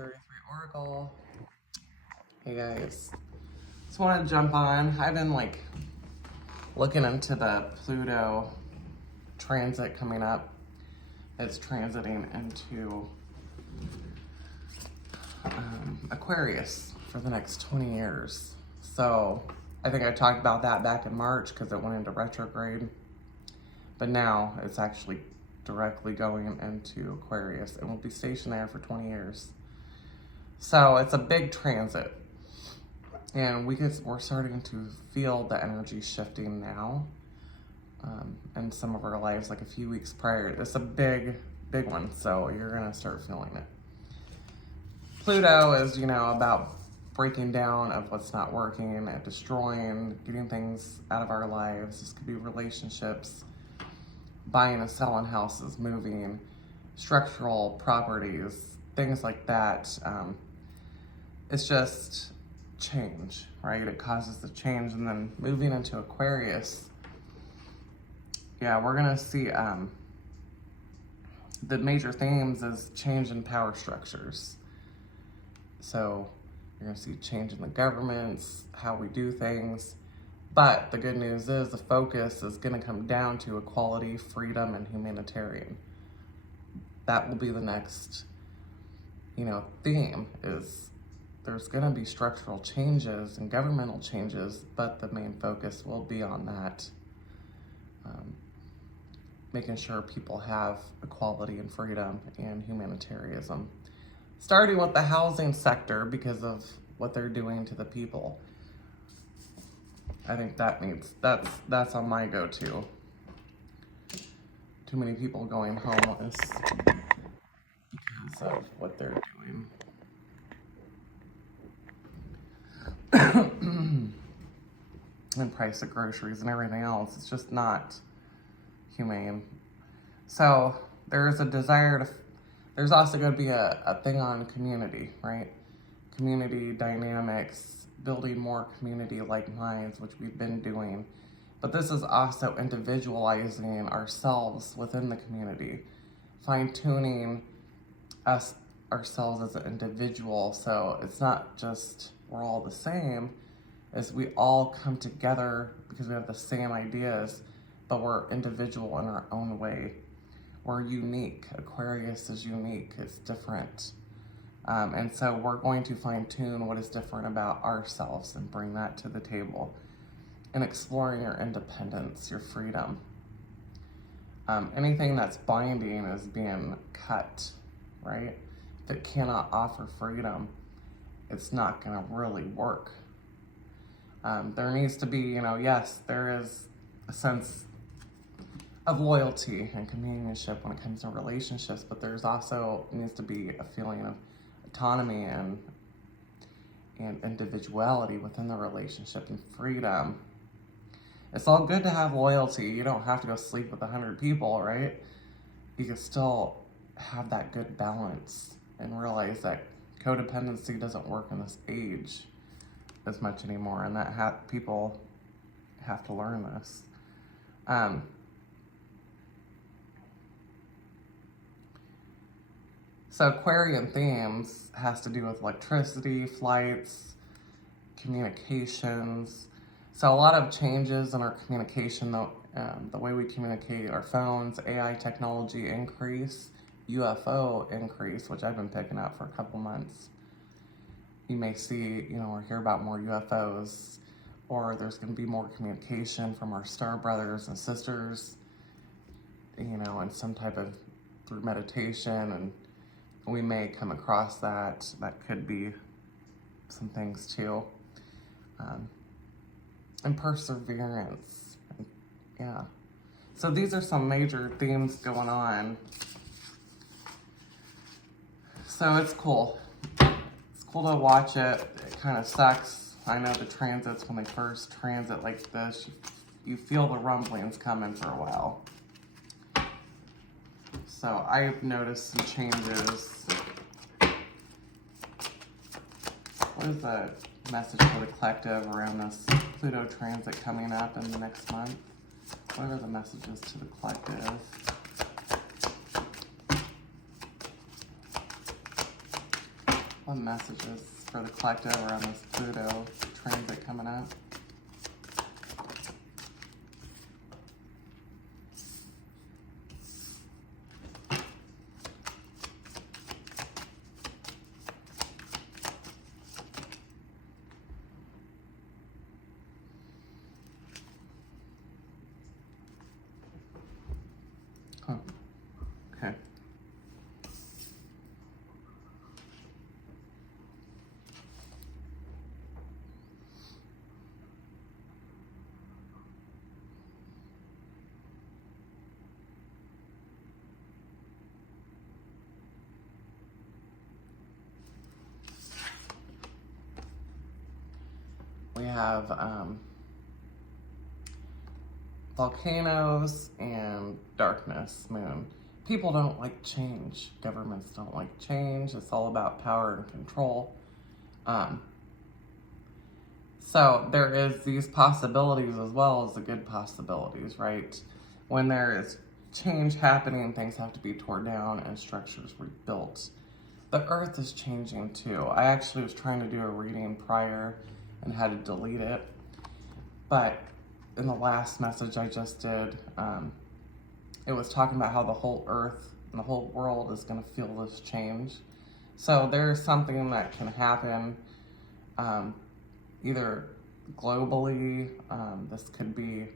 33 Oracle. Hey guys, just want to jump on. I've been looking into the Pluto transit coming up. It's transiting into Aquarius for the next 20 years. So I think I talked about that back in March because it went into retrograde. But now it's actually directly going into Aquarius and will be stationed there for 20 years. So it's a big transit. And we're starting to feel the energy shifting now in some of our lives, like a few weeks prior. It's a big one, so you're going to start feeling it. Pluto is, about breaking down of what's not working and destroying, getting things out of our lives. This could be relationships, buying and selling houses, moving, structural properties, things like that. It's just change, right? It causes the change. And then moving into Aquarius, we're gonna see the major themes is change in power structures. So you're gonna see change in the governments, how we do things. But the good news is the focus is gonna come down to equality, freedom, and humanitarian. That will be the next, theme is there's going to be structural changes and governmental changes, but the main focus will be on that, making sure people have equality and freedom and humanitarianism. Starting with the housing sector because of what they're doing to the people. I think that's on my go-to. Too many people going homeless because of what they're doing. And price of groceries and everything else. It's just not humane. So there's a desire there's also going to be a thing on community, right? Community dynamics, building more community-like minds, which we've been doing. But this is also individualizing ourselves within the community, fine-tuning ourselves as an individual. So it's not just we're all the same, as we all come together because we have the same ideas, but we're individual in our own way. We're unique. Aquarius is unique. It's different. And so we're going to fine-tune what is different about ourselves and bring that to the table and exploring your independence, your freedom. Anything that's binding is being cut, right? If it cannot offer freedom, it's not going to really work. There needs to be, yes, there is a sense of loyalty and companionship when it comes to relationships, but there's also needs to be a feeling of autonomy and individuality within the relationship and freedom. It's all good to have loyalty. You don't have to go sleep with 100 people, right? You can still have that good balance and realize that codependency doesn't work in this age as much anymore, and that people have to learn this. So Aquarian themes has to do with electricity, flights, communications. So a lot of changes in our communication, the way we communicate, our phones, AI technology increase, UFO increase, which I've been picking up for a couple months. You may see, or hear about more UFOs, or there's going to be more communication from our star brothers and sisters, and some type of through meditation, and we may come across that. That could be some things too. And perseverance. Yeah. So these are some major themes going on. So it's cool. It's cool to watch it. It kind of sucks. I know the transits, when they first transit like this, you feel the rumblings coming for a while. So I've noticed some changes. What is the message for the collective around this Pluto transit coming up in the next month? What are the messages to the collective? couple of messages for the collective around this Pluto transit coming up. Okay. We have volcanoes and darkness, moon. People don't like change. Governments don't like change. It's all about power and control. So there is these possibilities as well as the good possibilities, right? When there is change happening, things have to be torn down and structures rebuilt. The earth is changing too. I actually was trying to do a reading prior and had to delete it. But in the last message I just did, it was talking about how the whole earth and the whole world is going to feel this change. So there's something that can happen either globally, this could be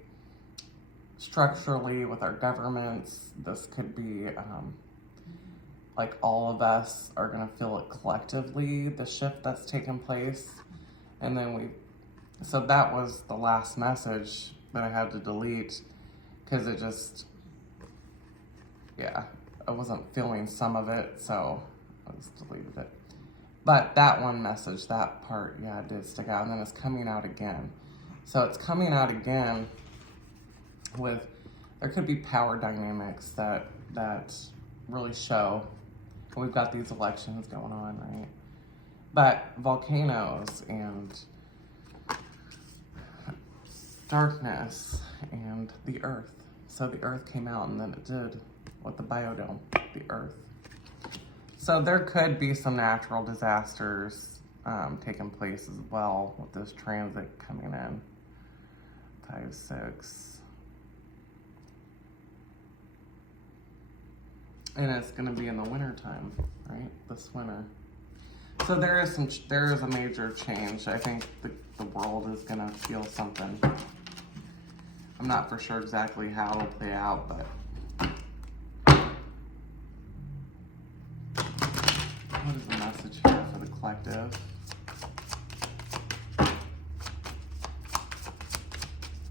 structurally with our governments, this could be like all of us are going to feel it collectively, the shift that's taken place. And then so that was the last message that I had to delete because it just, yeah, I wasn't feeling some of it, so I just deleted it. But that one message, that part, yeah, it did stick out, and then it's coming out again. So it's coming out again with, there could be power dynamics that really show. We've got these elections going on, right? But volcanoes and darkness and the earth. So the earth came out and then it did with the biodome, the earth. So there could be some natural disasters taking place as well with this transit coming in. 5, 6. And it's going to be in the winter time, right? This winter. So there is a major change. I think the world is going to feel something. I'm not for sure exactly how it'll play out, but what is the message here for the collective?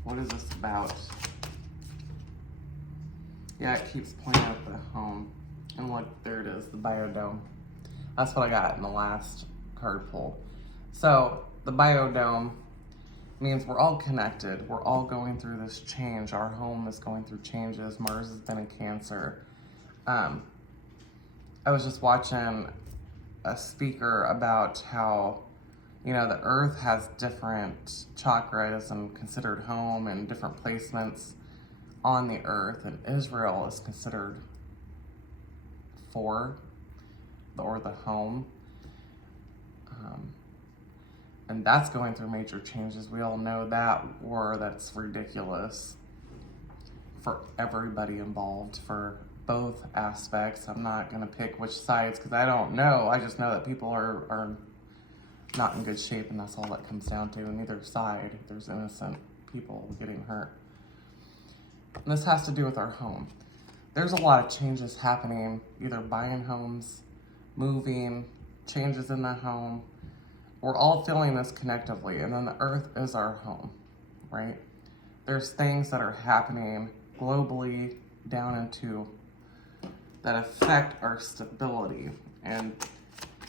What is this about? Yeah, it keeps pointing at the home. And look, there it is, the biodome. That's what I got in the last card pull. So the biodome means we're all connected. We're all going through this change. Our home is going through changes. Mars has been in Cancer. I was just watching a speaker about how, you know, the earth has different chakras and considered home and different placements on the earth, and Israel is considered 4, or the home. And that's going through major changes. We all know that war, that's ridiculous for everybody involved, for both aspects. I'm not going to pick which sides because I don't know. I just know that people are not in good shape, and that's all that comes down to. On either side, there's innocent people getting hurt. And this has to do with our home. There's a lot of changes happening, either buying homes, moving, changes in the home. We're all feeling this connectively, and then the earth is our home, right? There's things that are happening globally down into that affect our stability, and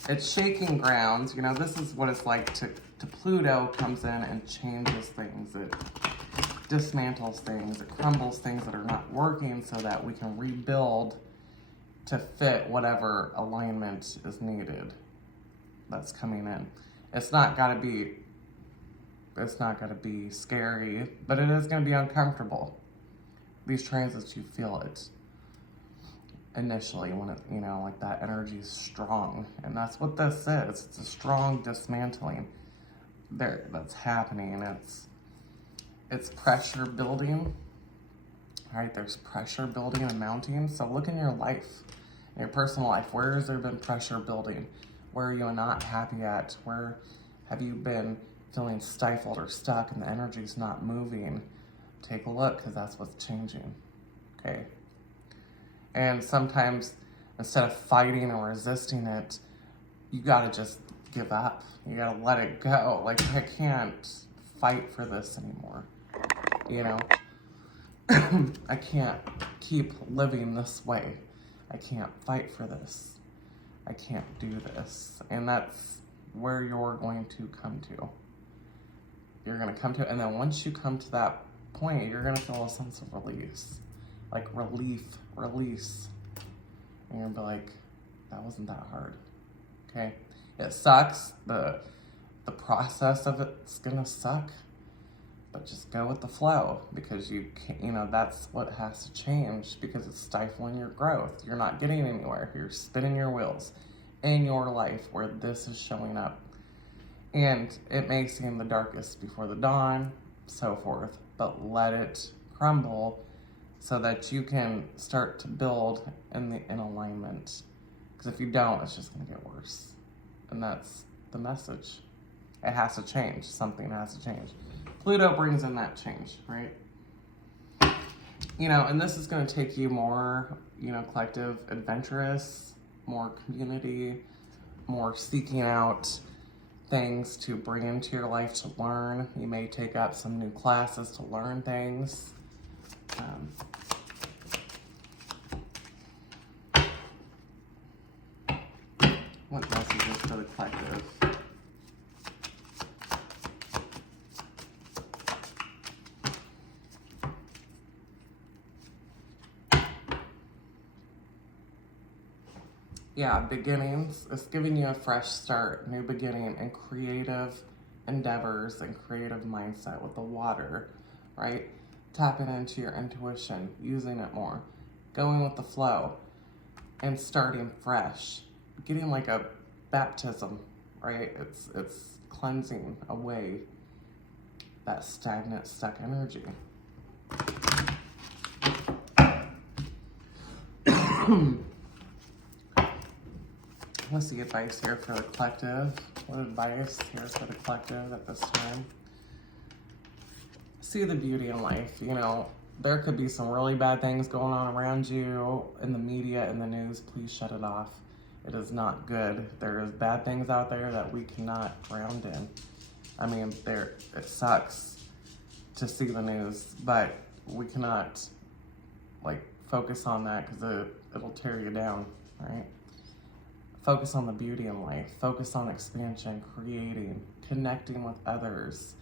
it's shaking grounds. You know, this is what it's like to Pluto comes in and changes things. It dismantles things, it crumbles things that are not working so that we can rebuild to fit whatever alignment is needed that's coming in. It's not gotta be scary, but it is gonna be uncomfortable. These transits, you feel it. initially when it, you know, like that energy is strong. And that's what this is. It's a strong dismantling there that's happening. It's pressure building, right? There's pressure building and mounting. So look in your life, in your personal life. Where has there been pressure building? Where are you not happy at? Where have you been feeling stifled or stuck and the energy's not moving? Take a look, because that's what's changing, okay? And sometimes instead of fighting or resisting it, you gotta just give up. You gotta let it go. Like, I can't fight for this anymore, you know? I can't keep living this way. I can't fight for this. I can't do this. And that's where you're going to come to. You're gonna come to, and then once you come to that point, you're gonna feel a sense of release. Like release. And you're gonna be like, that wasn't that hard, okay? It sucks, the process of it's gonna suck, but just go with the flow, because you can't, you know, that's what has to change, because it's stifling your growth. You're not getting anywhere. You're spinning your wheels in your life where this is showing up. And it may seem the darkest before the dawn, so forth, but let it crumble so that you can start to build in alignment. Because if you don't, it's just gonna get worse. And that's the message. It has to change. Something has to change. Pluto brings in that change, right? You know, and this is gonna take you more, you know, collective, adventurous, more community, more seeking out things to bring into your life to learn. You may take up some new classes to learn things. What messages for the collective? Yeah, beginnings. It's giving you a fresh start, new beginning, and creative endeavors and creative mindset with the water, right? Tapping into your intuition, using it more, going with the flow, and starting fresh. Getting like a baptism, right? It's cleansing away that stagnant, stuck energy. What's the advice here for the collective? What advice here for the collective at this time? See the beauty in life. You know, there could be some really bad things going on around you in the media, in the news. Please shut it off. It is not good. There is bad things out there that we cannot ground in. I mean, it sucks to see the news, but we cannot like focus on that, because it'll tear you down, right? Focus on the beauty in life. Focus on expansion, creating, connecting with others,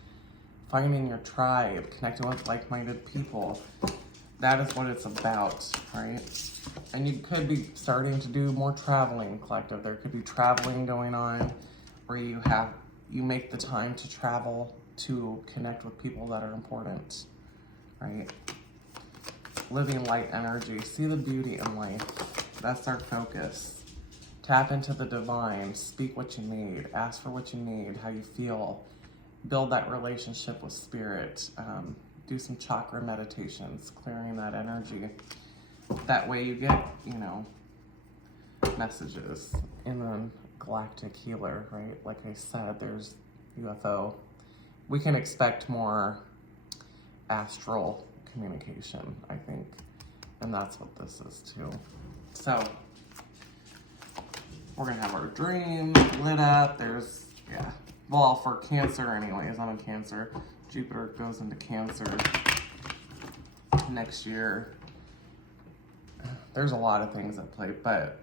finding your tribe, connecting with like-minded people. That is what it's about, right? And you could be starting to do more traveling, collective. There could be traveling going on where you make the time to travel to connect with people that are important, right? Living light energy. See the beauty in life. That's our focus. Tap into the divine, speak what you need, ask for what you need, how you feel, build that relationship with spirit, do some chakra meditations, clearing that energy. That way you get, you know, messages. And then galactic healer, right? Like I said, there's UFO. We can expect more astral communication, I think. And that's what this is too. So, we're gonna have our dream lit up. There's, yeah. Well, for Cancer anyways, I'm a Cancer. Jupiter goes into Cancer next year. There's a lot of things at play, but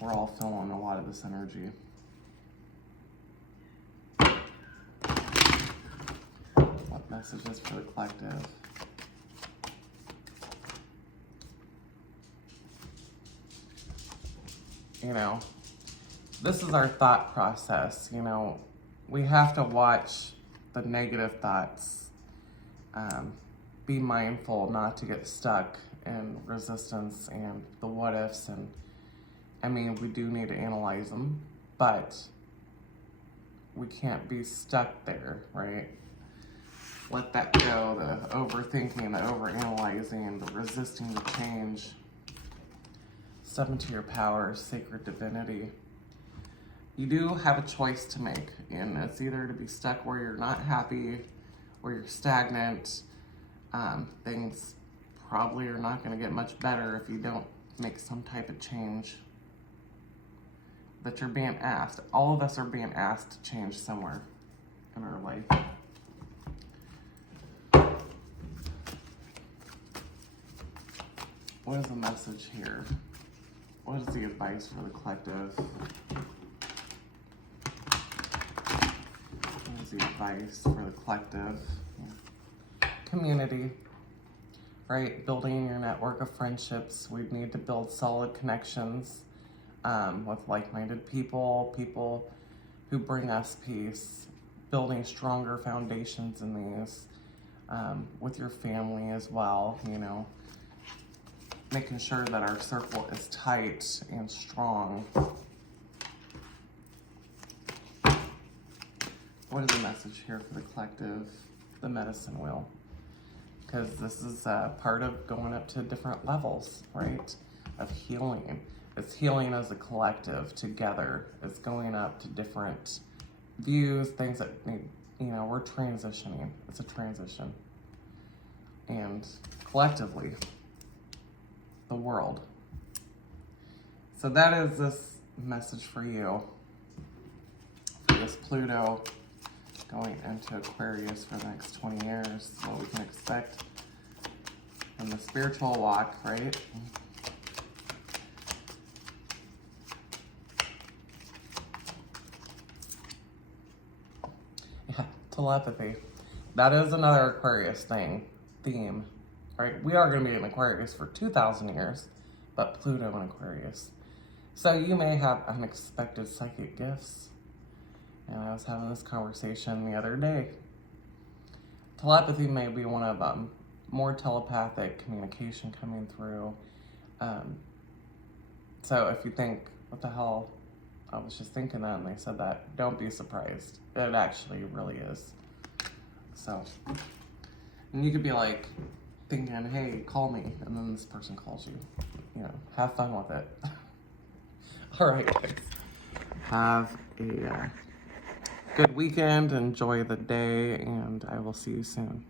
we're all feeling a lot of this energy. What messages for the collective? You know, this is our thought process. You know, we have to watch the negative thoughts be mindful not to get stuck in resistance and the what ifs. And I mean, we do need to analyze them, but we can't be stuck there, right? Let that go, the overthinking, the overanalyzing, the resisting the change. Step into your power, sacred divinity. You do have a choice to make, and it's either to be stuck where you're not happy, where you're stagnant. Things probably are not going to get much better if you don't make some type of change that you're being asked. All of us are being asked to change somewhere in our life. What is the message here? What is the advice for the collective? What is the advice for the collective? Community, right? Building your network of friendships. We need to build solid connections with like-minded people, people who bring us peace, building stronger foundations in these, with your family as well, you know, making sure that our circle is tight and strong. What is the message here for the collective? The medicine wheel. Because this is part of going up to different levels, right? Of healing. It's healing as a collective together. It's going up to different views, things that need, you know, we're transitioning. It's a transition. And collectively, the world. So that is this message for you. For this Pluto going into Aquarius for the next 20 years, what we can expect in the spiritual walk, right? Yeah, telepathy. That is another Aquarius theme, right? We are going to be in Aquarius for 2,000 years, but Pluto in Aquarius. So you may have unexpected psychic gifts. And I was having this conversation the other day. Telepathy may be one of them. More telepathic communication coming through. So if you think, what the hell, I was just thinking that, and they said that, don't be surprised. It actually really is. So, and you could be like thinking, hey, call me, and then this person calls you. You know, have fun with it. All right, guys. Have a good weekend, enjoy the day, and I will see you soon.